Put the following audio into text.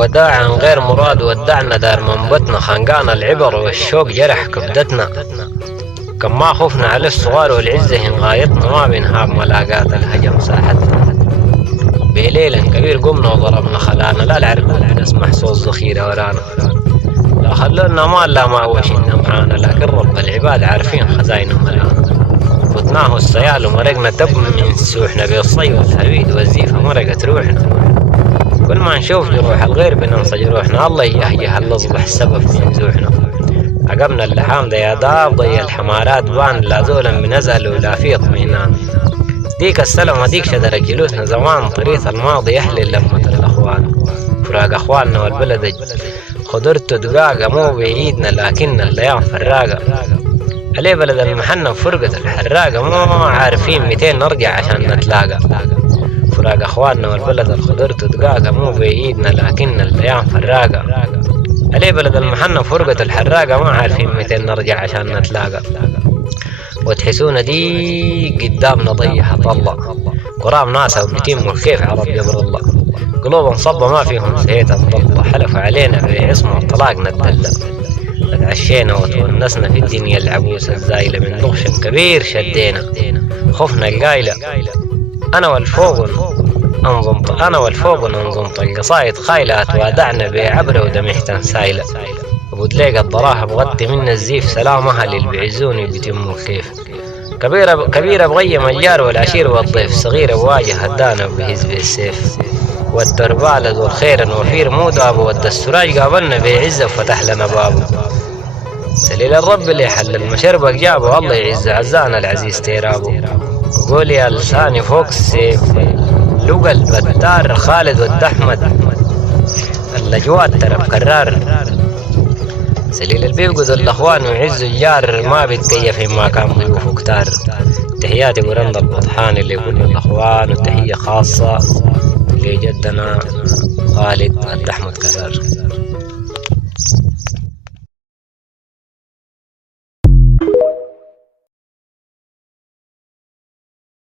وداعا غير مراد ودعنا دار منبتنا، خنقانا العبر والشوق جرح كبدتنا. كم ما خفنا على الصغار والعزة هن غايتنا، ما بنهاب ملاقات الهجم ساحتنا. بليل كبير قمنا وضربنا خلانا، لا العرقون نسمح صوت ذخيرة ورانا. لا خلونا مال لا ما وشنا معانا، لكن رب العباد عارفين خزاينه ملانا. فتناه السيال ومرقنا تب من سوحنا، بالصي والهريد والزيفة مرقت روحنا. كل ما نشوف جروح الغير بننسى جروحنا، الله يهيه الأصبح السبب في نزوحنا. عقبنا اللحام ده يا داب ضي الحمارات بان، لا زولا من أزل ولا في اطمئنان. ديك السلام وديك شدر جلوسنا زمان، طريق الماضي يحلي لمة الأخوان. فراق أخواننا والبلد خضرته دقاقة مو بعيدنا، لكن الأيام فراقة. عليه بلد المحنة فرقة الحراقة، مو عارفين 200 نرجع عشان نتلاقى. فراق أخواننا والبلد الخضرته دقاقة مو بعيدنا، لكن الأيام فراقة. عليه بلد المحنة فرقة الحراقة، ما عارفين 200 نرجع عشان نتلاقى. وتحسونا دي قدامنا ضيحة طلة، قرام ناسا وبتيم كيف عرب جبر الله. قلوب صبة ما فيهم زيت مضلة، حلفوا علينا بعصمة الطلاق نتدلى. اتعشينا وتونسنا في الدنيا العبوسة الزايلة، من لغش كبير شدينا خفنا القايلة. أنا والفوق ننظمط القصايد خايلة، توادعنا بعبرة ودمحتن سايلة. وبدليق الضراها بغطي منا الزيف، سلامها اللي بيعزوني بيتموا كيف. كبيرة بغيم الجار والعشير والضيف، صغيرة بواجه هدانا بهز بالسيف. والدربالة ذو الخير وفير مو دابو، ود السراج قابلنا بعزة وفتح لنا بابو. سليل الرب اللي حل المشربك جابه، الله يعز عزانا العزيز تيرابو. وقول يا لساني فوق السيف، لقى البتار خالد والدحمد، اللجوات ترى بكرار. سليل البيبقد الاخوان ويعز الجار، ما بيتكيف ما كان ضيوفه كتار. تحياتي ورند البطحان اللي يقول الاخوان، وتحية خاصة لجدنا خالد الدحمد كرار.